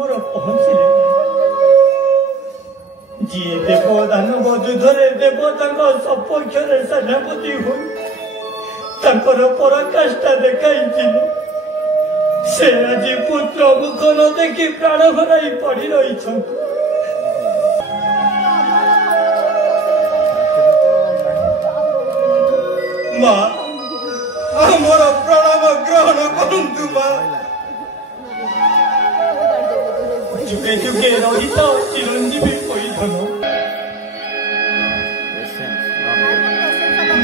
मोर पहुंचले जी देव दानव युद्धरे देवता सपक्ष सेनापति हो पराकाष्ठा देखाई से आज पुत्र मुख न देखी प्राण हराई पड़ी रही माँ आमर प्रणाम ग्रहण करंतु माँ जुगे जुगे रही तो चिरंजीवी परिधन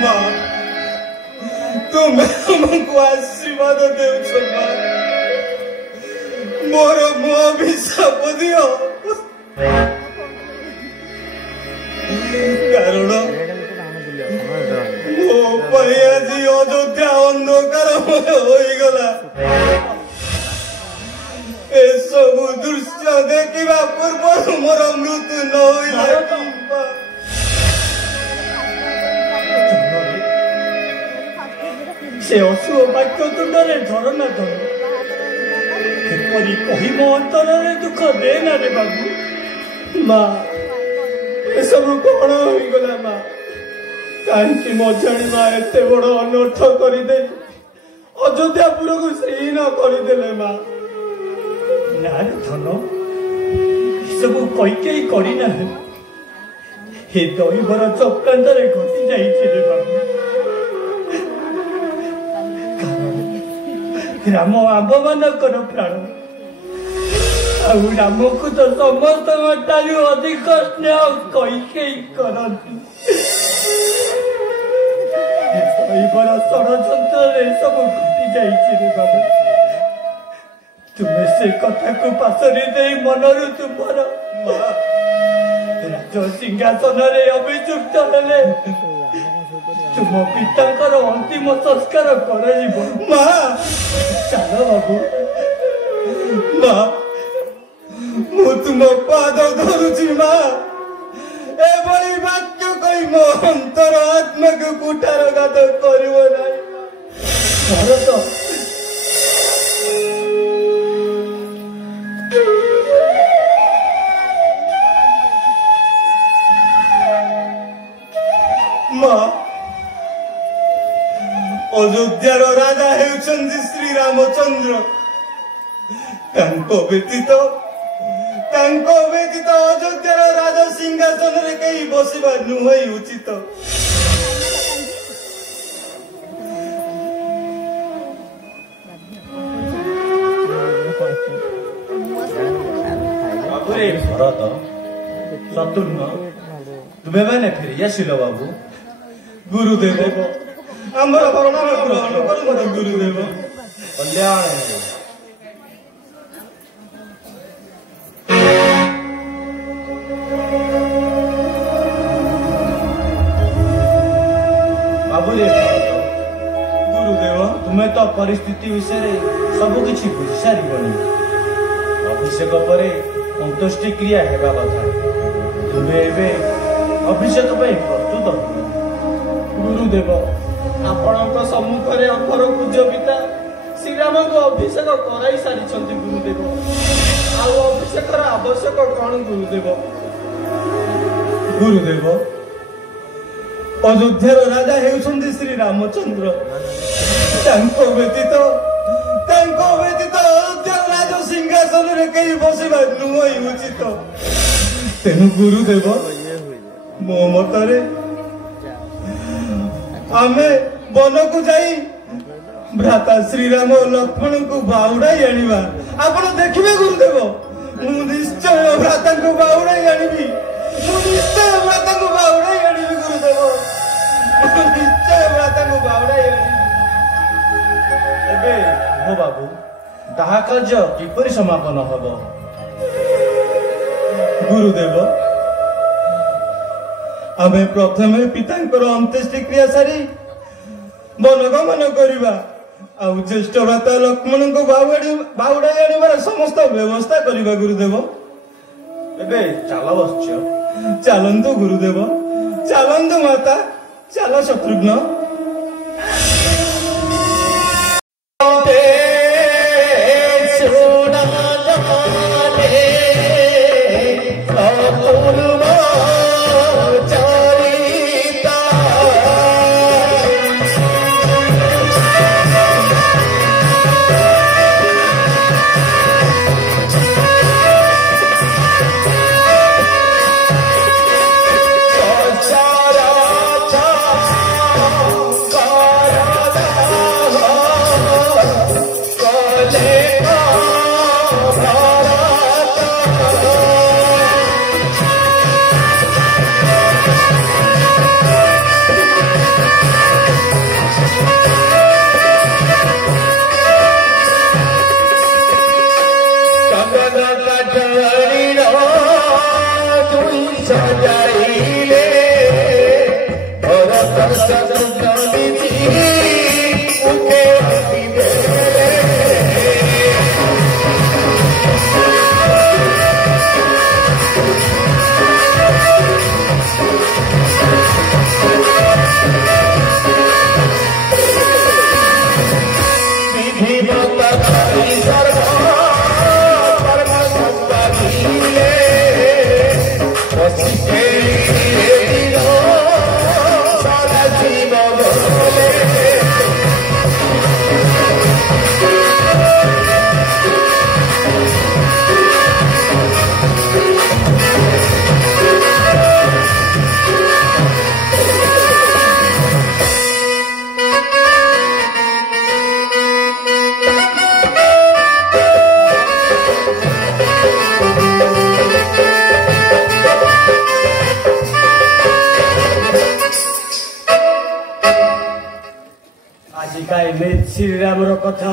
माँ तुम्हें हमको आशीर्वाद देउछ माँ मोर मुह अभिशाप दियो कारण मो परे आज अयोध्या अंधकार होईगला ए सब दृश्य देखा पूर्व मोर मृत्यु न होइला से अशुभ वाक्य तुंडे झरना धर कही मो अंतर दुख देना रे बाबू माँ सब कौन होगला माँ कहीं मो जाना एत बड़ अनर्थ करदे अयोध्यापुर को श्रीहीन करदे माँ ना धन सब कई करना हे दैवर चक्रांत घटी जाइए बाबू राम आम मानकर प्राण राम को तो समस्त अधिक स्नेह कई करती षड़यंत्र सब घटी जाइए बाबू तुम्हें से कथा को पासरी दे मनरु तुम्हार राज सिंहासन अभियुक्त हेले तुम पितांकर अंतिम संस्कार कर चल बाबू माँ मु तुम पाद धरुची माँ एभली वाक्य कही मो अंतर आत्मा को कुठारघात कर माँ अयोध्यार राजा हेउछन्ति श्री रामचंद्र व्यतीत अयोध्यार राजा सिंहासन रे कहीं बसवा नुहई उचित भरत शत्रुघ्न तुम्हें मैंने फिर आसिल बाबू गुरुदेव आमर प्रणाम ग्रहण कर गुरुदेव कल्याण बाबूरे गुरुदेव तुम्हें तो परिस्थिति विषय सबकि बुझी सारी अभिषेक पर अंत्येष्टि क्रिया हेबा कथा तुम्हें एवं अभिषेक प्रस्तुत गुरुदेव आपण सम्मुखें अपर पूज्य पिता श्रीराम को अभिषेक कराई सारी गुरुदेव अभिषेक आवश्यक कौन गुरुदेव गुरुदेव अयोध्यार राजा हेउछन्ति श्री रामचंद्र व्यतीत अयोध्यार राजा सिंहासन रे कहीं बसवा नुहई उचित तेणु गुरुदेव मो मतरे आमे वन को जाई भ्राता श्रीराम लक्ष्मण को बाउड़ाई आनिबा आपण देखिबे गुरुदेव मु निश्चय भ्राता को बाउड़ाई आनिबी निश्चय भ्राता को बाउड़ाई आनिबी गुरुदेव निश्चय भ्राता को बाउड़ाई आनिबी एबे हो बाबू दाह कार्य किपरि समापन हबो गुरुदेव आमे प्रथमे पितांकर अंत्येष्टि क्रिया सारी मनगमन करवा ज्येष्ठ भ्राता लक्ष्मण को बाउड़ाई आनिबार समस्त व्यवस्था करवा गुरुदेव एबे चल बस चलंतु गुरुदेव चलंतु माता चल शत्रुघ्न सोना श्री राम कथा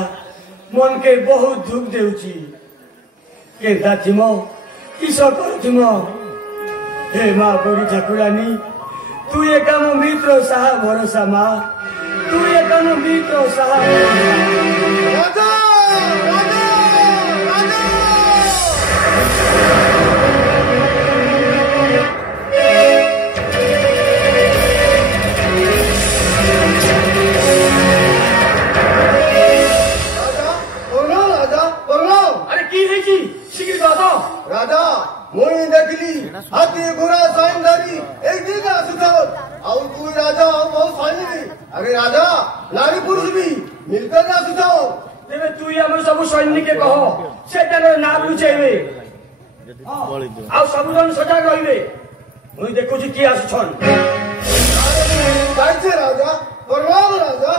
मन के बहुत दुख देउची केदा थिमो किस करथिमो हे माँ बड़ी ठाकुरानी तू एका मो मित्र साहा भरोसा माँ तू एका मो मित्र साहा राजा राजा राजा राजा मुई देखली हाथी घोड़ा साइनदारी एक दिग आसुथाओ और तू राजा बहुत सैनिक अरे राजा नारी पुरुष भी मिलकर आसुथाओ तेरे तू हमर सब सैनिक के कहो सेटार नाम लुचेबे आ सब जन सजाग रहिबे मुई देखु छी की आसुछन काई छे राजा परवाल राजा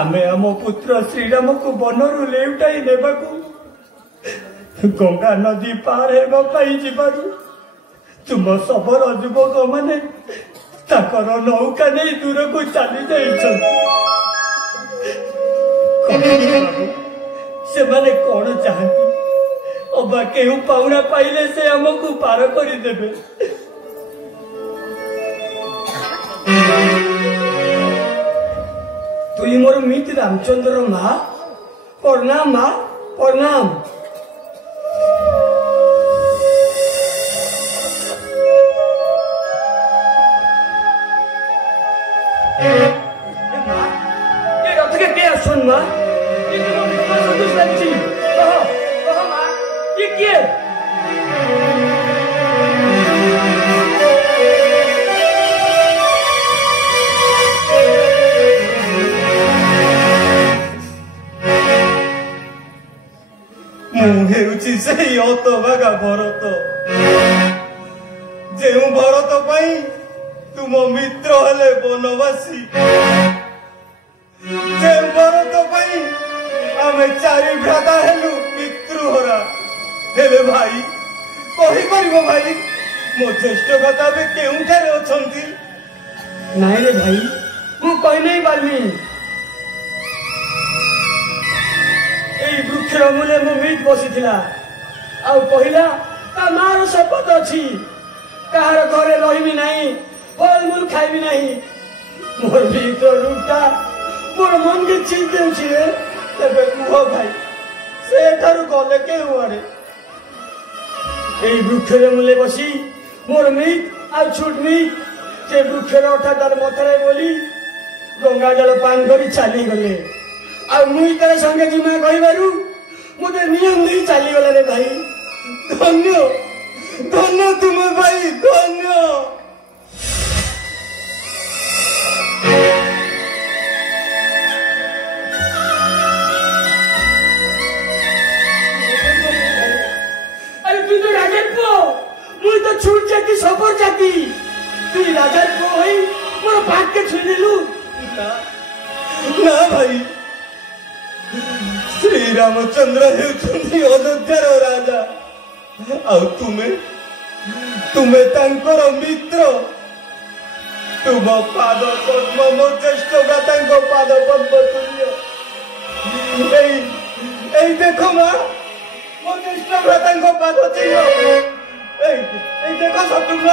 आमे आम पुत्र श्रीराम को बनरू लेउटाई नेबाकू गंगा नदी पार हेबा पाई जिबारू तुम सबर युवक माने ताकर नौका नहीं दूर को चली जाइछन से माने कौन चाहती अबा केहू पाउना पाइले से हमको पार करी देबे तुई मोर मित्र रामचंद्र माँ प्रणाम माँ प्रणाम ये रथ के क्या सुन माँ ये तुम्हारे संतुष्ट लगती कहो माँ ये क्या अछि सेही हतभागा भरत जे भरत पाई तुम मित्र हेले बनवासी जे भरत पाई आमे चारि भ्राता हेलु पितृहरा हेले भाई कहि परिबो भाई मो ज्येष्ठ भ्राता बे केउठारे अछंती नहीं रे भाई मु कहि नहीं पारमी एई वृक्षर मूले मो मीत बसिथिला आ कहिला ता मार शपथ अछि कहार घरे रहिबी नहीं फलमूल खाइबी नहीं मोर भीतर रूपटा मोर मन के चीज देउछि रे तेबे कुह भाई से ठारू गले के हुआरे एई वृक्षर मूले बसी मोर मीत आ छुट मीत से वृक्षर अठा तार मथरे बोली गंगा जल पान करी चली गले आ मुई तार संगे जिमा कहिबारु मुते नियम नहीं चली गले रे भाई धन्य धन्य तुम भाई धन्य अरे तू तो राजा को मुई तो छूट जाती सफर जाती तू राजा को होई मोर भाग के छुई देलु ना भाई श्री रामचंद्र हेउछंती अयोध्यार राजा आ तुमे तांकर मित्र तुम पाद पद्म मो ज्येष्ठ भ्रातांक पाद पद्म तुल्य এই देखो মা মো জ্যেষ্ঠ ভ্রাতাंक पाद चिन्ह এই देखो শত্রুঘ্ন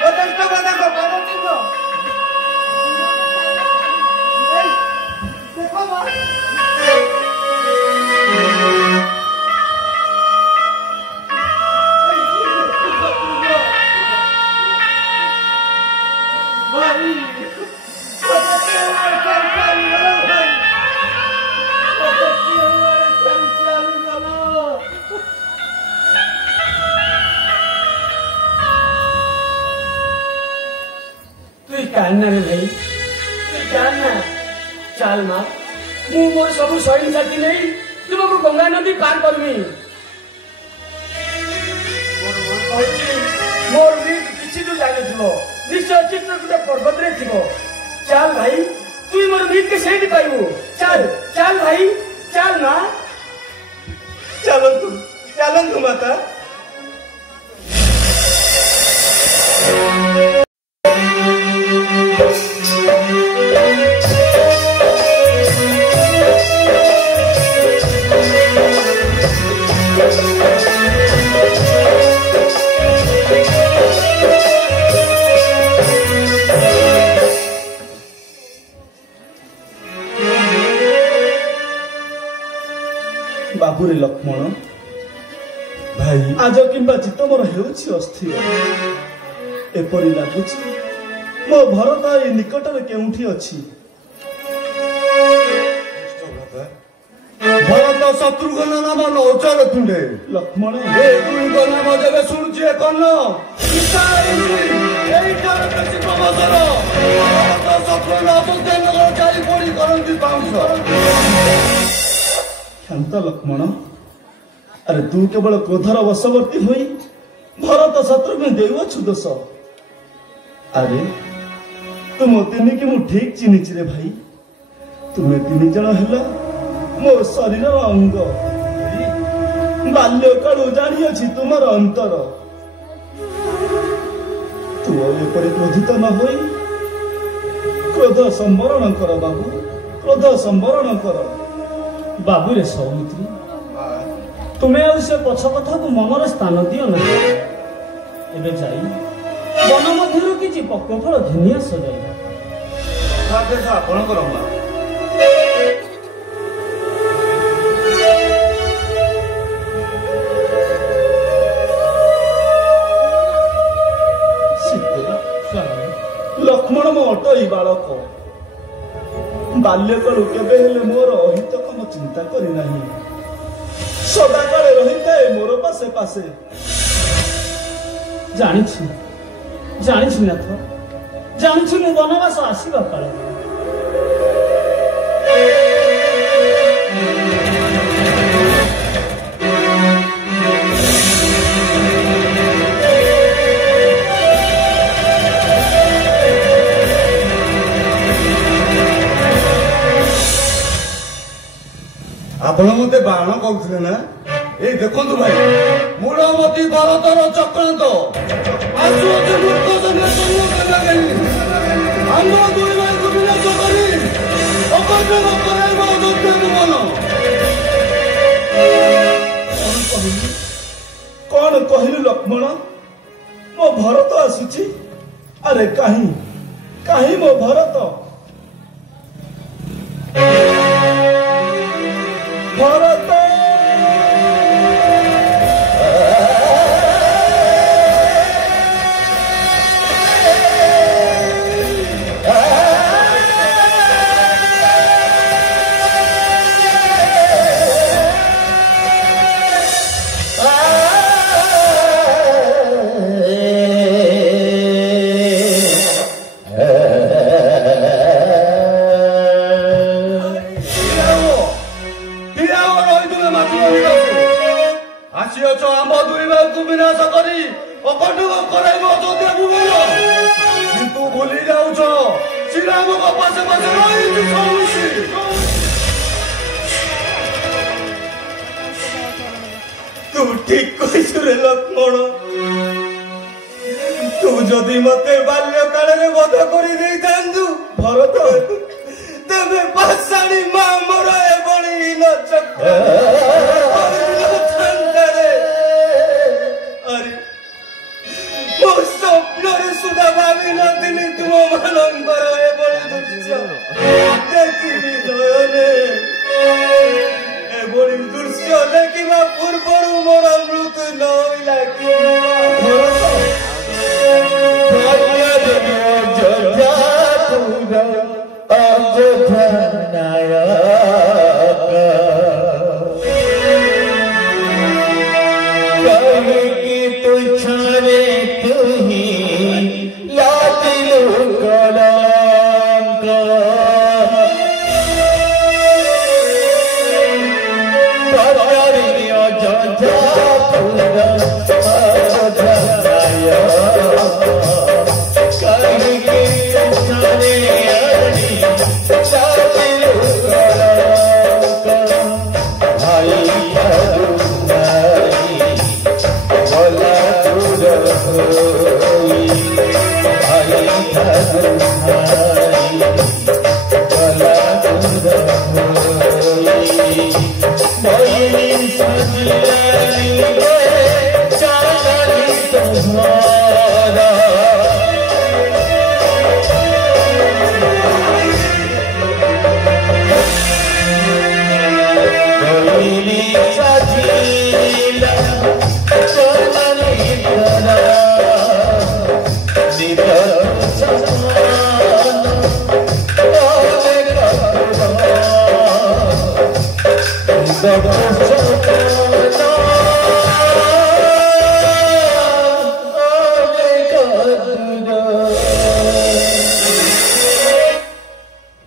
মো জ্যেষ্ঠ ভ্রাতাंक पाद चिन्ह এই देखो মা कान्ना रे भाई तू कान्ना चल मां मु मोर सब सैन साथी नहीं तुमको गंगा नदी पार करमी मोर भी किछि तो जाने थो निश्चय चित्रकूट पर्वत रे थो चल भाई तू मोर मीत के सेठ पाइबो चल चल भाई चल मां चलन तू माता बाबुरे लक्ष्मण भाई आज किंबा चित्त मोर हेउछि अस्थिर एपरि लागुछि मो भरत ए निकटरे केउठी अछि भरत शत्रुघ्न नाम नौचर तुंडे लक्ष्मण ए दुईको नाम जेबे शुणुछि कर्ण शांत लक्ष्मण अरे तू केवल क्रोधर वशवर्ती हुई भरत शत्रुघ्न देउछु दोष अरे तुम तीन कि मु ठीक चिन्हिछि रे भाई तुमे तीन जण हेला मो शरीर अंग बाल्य कालू जानी अछि तुमर अंतर तू एपरि क्रोधित न होई क्रोध संवरण कर बाबू क्रोध संवरण कर बाबू रे सौमित्री तुम्हें आ से पछ कथा को मनर स्थान दियो ना एबे जाई वन मध्यरु किछि पक्व फल घिनिया सजाई आदेश आपणकर मा लक्ष्मण मो अटई बालक बाल्यकालू केबे हेले मोर अहित कम चिंता करी नाही सदा काले रहिताए मोर पासे पासे जानिछि नाथ जानिछि मु वनवास आसीबा काले ଆପଣ ମତେ ବାରଣ କରୁଥିଲେ ନା? ଏଇ ଦେଖନ୍ତୁ ଭାଇ, ମୂଳମତି ଭାରତର ଚକ୍ରାନ୍ତ ଆସୁଅଛି ମୂର୍ଖ ଆମ ଦୁଇ ଭାଇକୁ ବିନାଶ କରି ଅକର୍ତ୍ତବ୍ୟ କରାଇବା ଅଯୋଧ୍ୟାକୁ ମନ। କଣ କହିଲୁ ଲକ୍ଷ୍ମଣ? ମୋ ଭରତ ଆସୁଛି। ଆରେ କାହିଁ କାହିଁ ମୋ ଭରତ? ଭରତ ଆସିଅଛ ଆମ ଦୁଇ ଭାଇକୁ ବିନାଶ କରି ଅକଟୁକ କରାଇବ ଅଯୋଧ୍ୟାକୁ ଗଲ, କିନ୍ତୁ ଭୁଲି ଯାଉଛ ଶ୍ରୀରାମଙ୍କ ପାଶେ ପାଶେ ରହିଛି ସୌଷି। ତୁ ଠିକ କହିଛୁ ରେ ଲକ୍ଷ୍ମଣ। ତୁ ଯଦି ମତେ ବାଲ୍ୟ କାଳରେ ବଧ କରିଦେଇଥାନ୍ତୁ ଭରତ, ତେବେ ପାଷାଣୀ ମା ମୋର ଏଭଳି ମୋ ସ୍ୱପ୍ନରେ ସୁଦ୍ଧା ଭାବିନଥିଲି ତୁମମାନଙ୍କର ଏଭଳି ଦୃଶ୍ୟ ଦେଖିବି ନୟନେ। ଏଭଳି ଦୃଶ୍ୟ ଦେଖିବା ପୂର୍ବରୁ ମୋର ମୃତ୍ୟୁ ନ ହୋଇଲା କି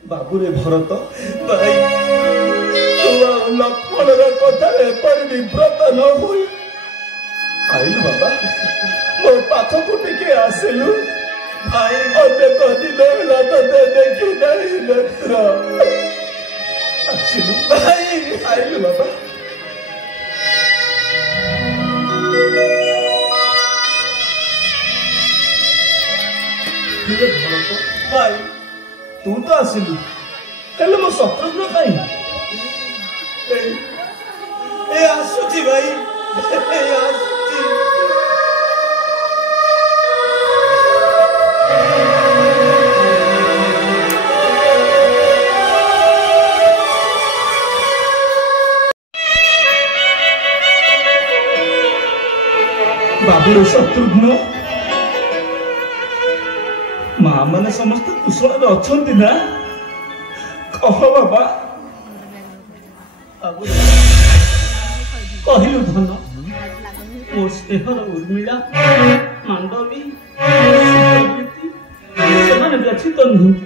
ବାବୁରେ ଭରତ ଭାଇ, ତୁ ଆଉ ଲକ୍ଷ୍ମଣର କଥାରେ ଏପରି ବିବ୍ରତ ନ ହୋଇ ଆଇଲୁ ବାବା, ମୋ ପାଖକୁ ଟିକେ ଆସିଲୁ। ଭାଇ ଅନେକ ଦିନ ହେଲା ତତେ ଦେଖି ନାହିଁ ନେତ୍ର। ଆସିଲୁ ଭାଇ, ଆଇଲୁ ବାବା। ଭରତ ଭାଇ, ତୁ ତ ଆସିଲୁ, ହେଲେ ମୋ ଶତ୍ରୁଘ୍ନ କାହିଁ? ଏ ଆସୁଛି ଭାଇ, ଆସୁଛି। ବାବୁର ଶତ୍ରୁଘ୍ନ, ମା ମାନେ ସମସ୍ତେ କୁଶଳରେ ଅଛନ୍ତି ନା? କହ ବାବା। କହିଲୁ ଧନ, ମୋ ସ୍ନେହର ଉର୍ମିଳା, ମାଣ୍ଡବୀ, ସେମାନେ ବ୍ୟଥିତ ନୁହନ୍ତି।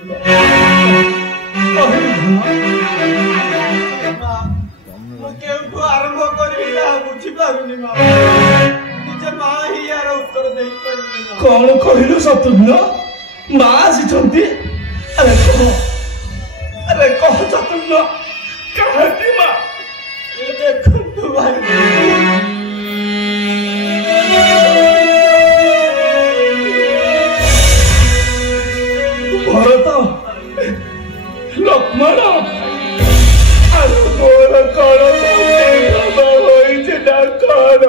କହିଲୁ ଧନ, ମୁଁ କେଉଁଠୁ ଆରମ୍ଭ କରିବି ତାହା ବୁଝିପାରୁନି। ନିଜ ମା ହିଁ ୟାର ଉତ୍ତର ଦେଇପାରିବି। କଣ କହିଲୁ ଶତ୍ରୁଘ୍ନ? ମା ଆସିଛନ୍ତି? ଆରେ କହ ଶତ୍ରୁଘ୍ନ, କାହାନ୍ତି ମା? भरत लक्ष्मण आरो मोर कण होइছে না কর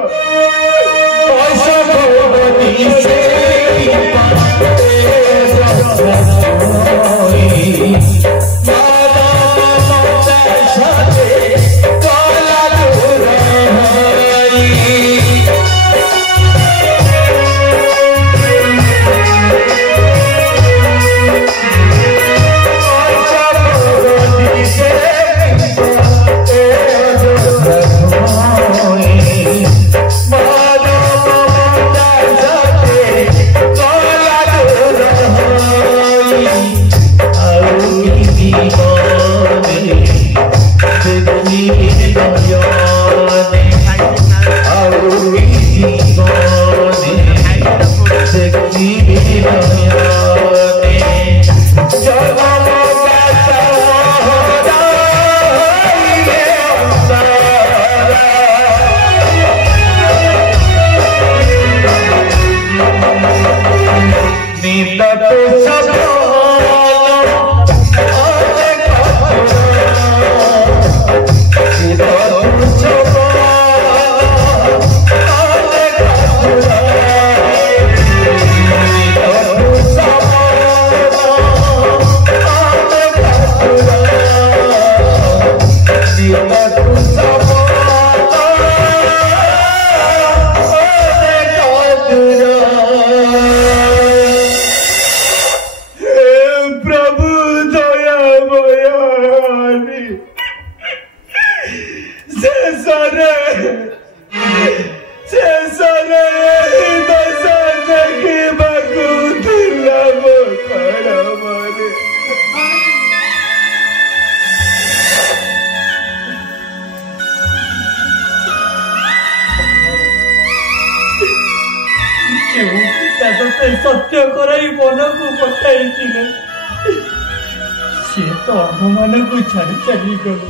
सत्य कराई मन को पठाई सी तो आम मान को छाड़ी चली गल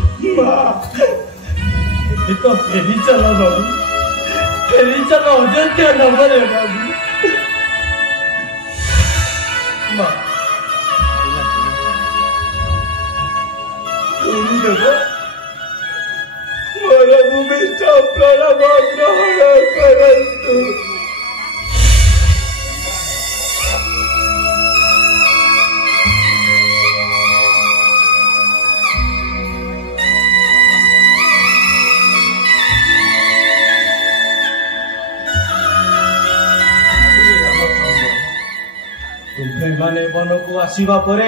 तो फेरी चल बाबू फेरी चल अयोध्या नगरे बाबू मोर भूमिष्ठ प्रणव ग्रहण करतु तुम्हें वन को आसवा पर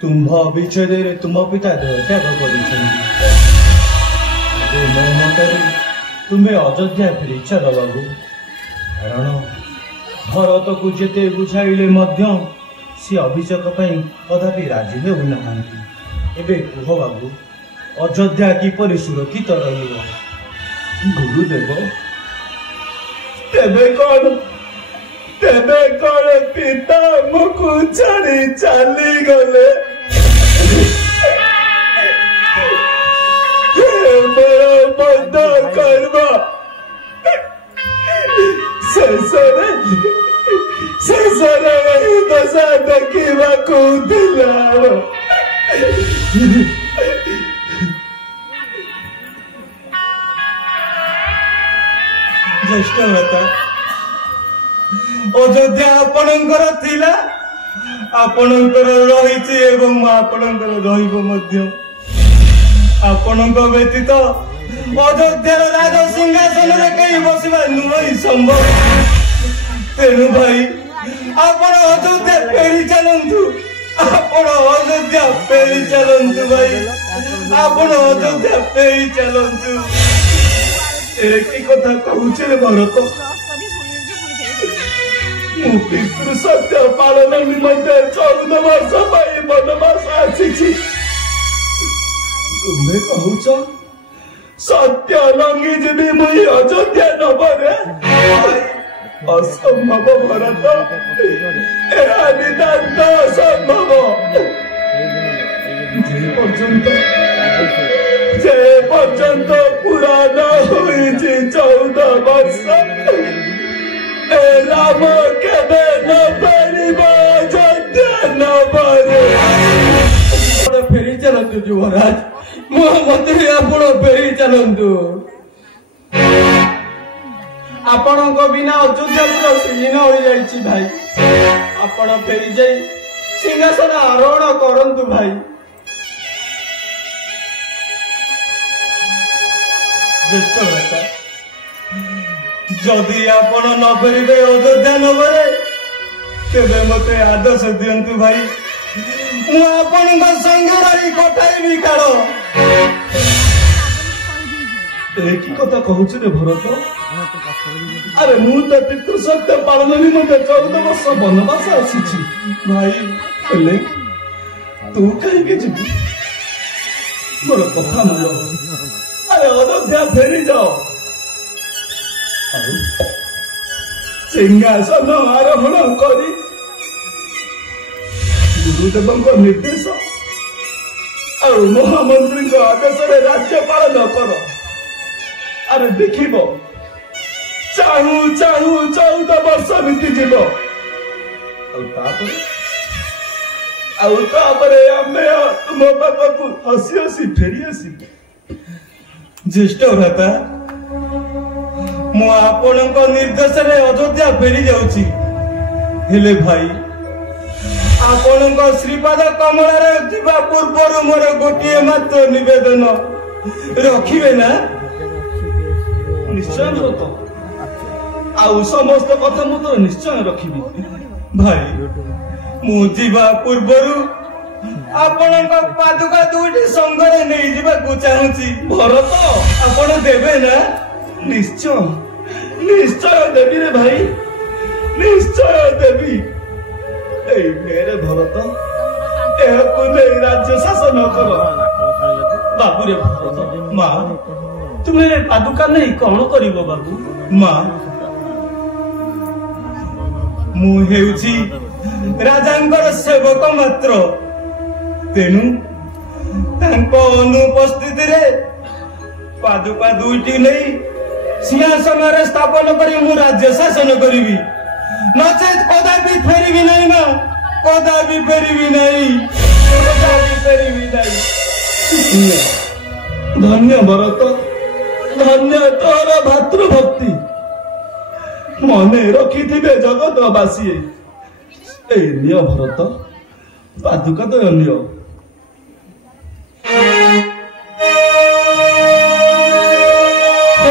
तुम्भ विच्छेद तुम पिता त्याग कर मो मत तुम्हें अयोध्या फेरी चल बाबू कारण भरत को जिते बुझाइले सी अभिषेक कदापि राजी होना कह बाबू अयोध्या किपरि सुरक्षित गुरुदेव तेबे कौन पिता मुझको छाड़ी चली गले बंद करवा शेषरे वही दशा देखा कौला ज्येष्ठ माता अयोध्या आपणकर थिला आपणकर रहिछि एवं आपणकर रहिबो मध्य आपणक व्यतीत अयोध्यार राज सिंहासन रे कहीं बसिबा नुई संभव तेणु भाई आपण अयोध्या फेरी चलंतु आपण अयोध्या फेरी चलंतु भाई आपण अयोध्या फेरी चलंतु ए की कथा कहूचे भरत पितृ सत्य पालन निमंते 14 वर्ष वनवास आसी तुम्हें कहूच सत्य लंघी जीवी मुई अयोध्या नगरे असंभव भरत नितांत असंभव जे पर्यंत पुराण ଆମ କେବେ ନପାରିବ ଅଯୋଧ୍ୟା ନବରେ। ଆପଣ ଫେରି ଚାଲନ୍ତୁ ଯୁବରାଜ, ମୋ ମତରେ ଆପଣ ଫେରି ଚାଲନ୍ତୁ। ଆପଣଙ୍କ ବିନା ଅଯୋଧ୍ୟା ପୁରା ଶ୍ରୀହୀନ ହୋଇଯାଇଛି ଭାଇ। ଆପଣ ଫେରି ଯାଇ ସିଂହାସନ ଆରୋହଣ କରନ୍ତୁ ଭାଇ। ଜ୍ୟେଷ୍ଠ ଭ୍ରାତା, ଯଦି ଆପଣ ନ ଫେରିବେ ଅଯୋଧ୍ୟା ନଗରେ ତେବେ ମତେ ଆଦେଶ ଦିଅନ୍ତୁ ଭାଇ, ମୁଁ ଆପଣଙ୍କ ସଙ୍ଗେ ରହି କଟାଇବି କାଳ। କି କଥା କହୁଛୁ ରେ ଭରତ? ଆରେ ମୁଁ ତ ପିତୃ ସତ୍ୟ ପାଳନ ନିମନ୍ତେ 14 ବର୍ଷ ବନବାସ ଆସିଛି ଭାଇ। ହେଲେ ତୁ କାହିଁକି ଯିବୁ? ମୋର କଥା ମାନ। ଆରେ ଅଯୋଧ୍ୟା ଫେରି ଯାଅ, ଆଉ ସିଂହାସନ ଆରୋହଣ କରି ଗୁରୁଦେବଙ୍କ ନିର୍ଦ୍ଦେଶ ଆଉ ମହାମନ୍ତ୍ରୀଙ୍କ ଆଦେଶରେ ରାଜ୍ୟ ପାଳନ କର। ଆରେ ଦେଖିବ, ଚାହୁଁ ଚାହୁଁ 14 ବର୍ଷ ବିତିଯିବ, ଆଉ ତାପରେ ଆମେ ତୁମ ପାଖକୁ ହସି ହସି ଫେରି ଆସିବୁ। ଜ୍ୟେଷ୍ଠ ଭ୍ରାତା, ମୁଁ ଆପଣଙ୍କ ନିର୍ଦ୍ଦେଶରେ ଅଯୋଧ୍ୟା ଫେରି ଯାଉଛି। ହେଲେ ଭାଇ, ଆପଣଙ୍କ ଶ୍ରୀପାଦ କମଳରେ ଯିବା ପୂର୍ବରୁ ମୋର ଗୋଟିଏ ମାତ୍ର ନିବେଦନ ରଖିବେ ନା? ନିଶ୍ଚୟ ବ୍ରତ, ଆଉ ସମସ୍ତ କଥା ମୁଁ ତ ନିଶ୍ଚୟ ରଖିବି ଭାଇ। ମୁଁ ଯିବା ପୂର୍ବରୁ ଆପଣଙ୍କ ପାଦୁକା ଦୁଇଟି ସଙ୍ଗରେ ନେଇଯିବାକୁ ଚାହୁଁଛି। ଭରତ, ଆପଣ ଦେବେ ନା? ନିଶ୍ଚୟ ନିଶ୍ଚୟ ଦେବି ରେ ଭାଇ, ନିଶ୍ଚୟ ଦେବି। ଏଇ ମେରେ ଭରତ, ଏହାକୁ ନେଇ ରାଜ୍ୟ ଶାସନ କର। ବାବୁରେ ଭରତ, ମା ତୁମେ ପାଦୁକା ନେଇ କଣ କରିବ ବାବୁ? ମା, ମୁଁ ହେଉଛି ରାଜାଙ୍କର ସେବକ ମାତ୍ର, ତେଣୁ ତାଙ୍କ ଅନୁପସ୍ଥିତିରେ ପାଦୁକା ଦୁଇଟି ନେଇ ସିଂହାସନରେ ସ୍ଥାପନ କରି ମୁଁ ରାଜ୍ୟ ଶାସନ କରିବି। ନଚେତ କଦାପି ଫେରିବି ନାହିଁ ମା, କଦାପି ଫେରିବି ନାହିଁ, କଦାପି ଫେରିବି ନାହିଁ। ଧନ୍ୟ ଭରତ, ଧନ୍ୟ ତୋର ଭାତୃଭକ୍ତି। ମନେ ରଖିଥିବେ ଜଗତବାସୀ। এই নিয় ভরত, পাদুকা তো নিয়। Oh,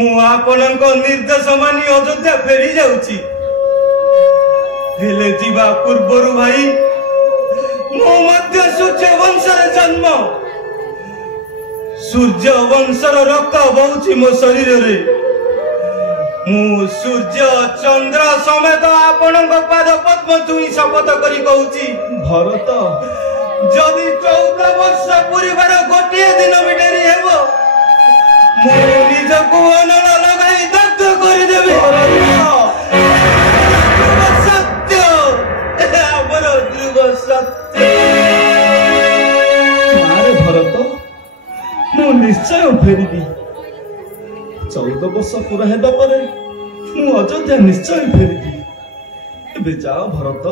ମୁଁ ଆପଣଙ୍କ ନିର୍ଦ୍ଦେଶ ମାନି ଅଯୋଧ୍ୟା ଫେରି ଯାଉଛି। ହେଲେ ଯିବା ପୂର୍ବରୁ ଭାଇ ମୁଁ ମଧ୍ୟ ସୂର୍ଯ୍ୟ ବଂଶରେ ଜନ୍ମ। ସୂର୍ଯ୍ୟ ବଂଶର ରକ୍ତ ବହୁଛି ମୋ ଶରୀରରେ। ମୁଁ ସୂର୍ଯ୍ୟ ଚନ୍ଦ୍ର ସମେତ ଆପଣଙ୍କ ପାଦ ପଦ୍ମ ଛୁଇଁ ଶପଥ କରି କହୁଛି ଭରତ, ଯଦି 14 ବର୍ଷ ପୁରିବାର ଗୋଟିଏ ଦିନ ବି ଡେରି ହେବ ମୁଁ ନିଜକୁ ଅନଳ ଲଗାଇ ଦଗ୍ଧ କରିଦେବି। ସତ୍ୟ, ଆମର ଧ୍ରୁବ ସତ୍ୟ। ଆରେ ଭରତ, ମୁଁ ନିଶ୍ଚୟ ଫେରିବି। 14 ବର୍ଷ ପୁରା ହେବା ପରେ ମୁଁ ଅଯୋଧ୍ୟା ନିଶ୍ଚୟ ଫେରିବି। ଏବେ ଯାଅ ଭରତ।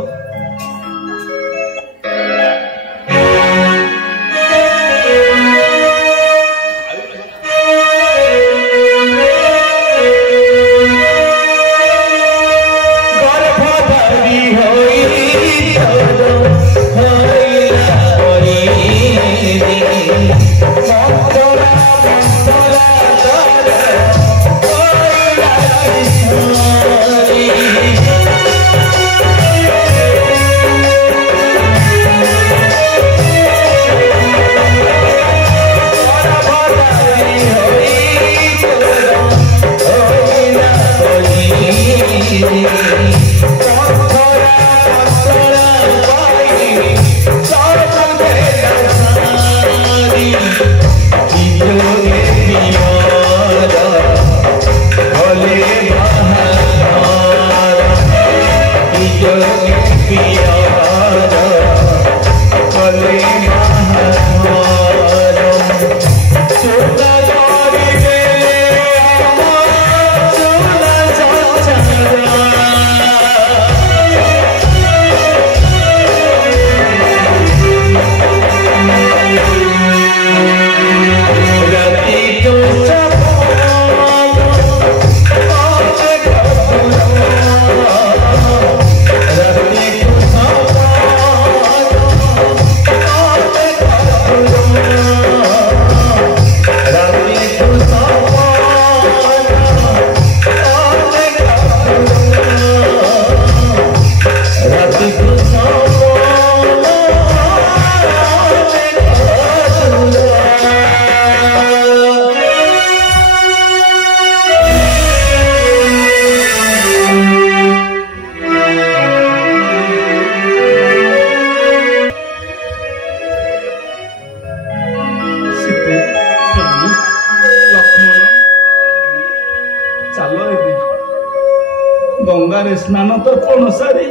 ଗଙ୍ଗାରେ ସ୍ନାନ ତର୍ପଣ ସାରି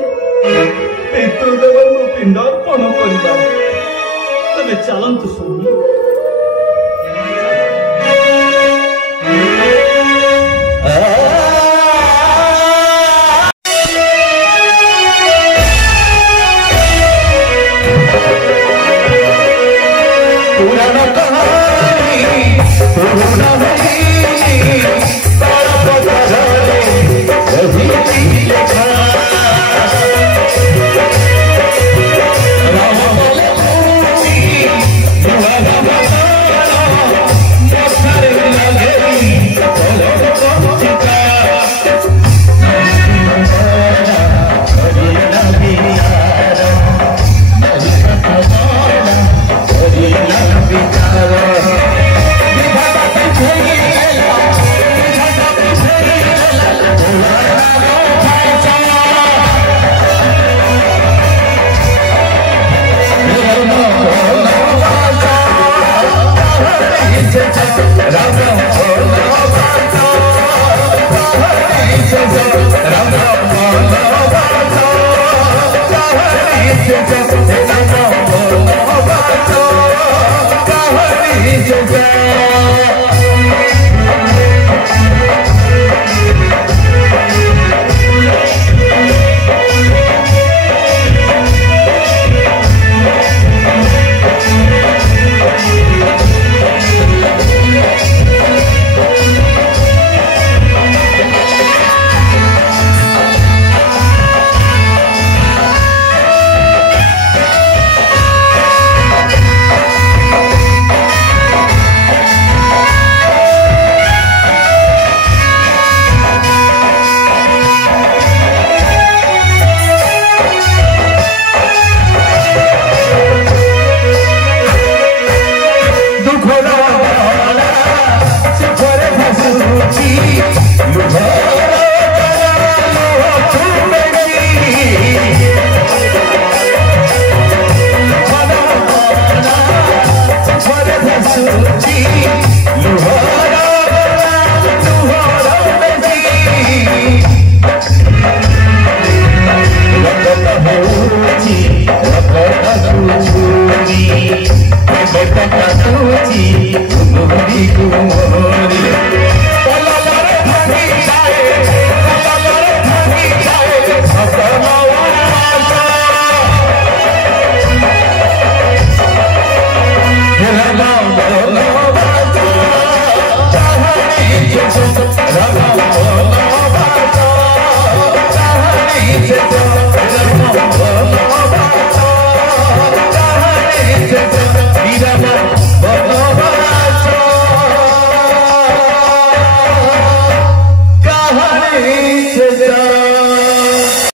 ପିତୃଦେବଙ୍କୁ ପିଣ୍ଡ ଅର୍ପଣ କରିବା। ତେବେ ଚାଲନ୍ତୁ ସ୍ୱାମୀ। पुराण कहानी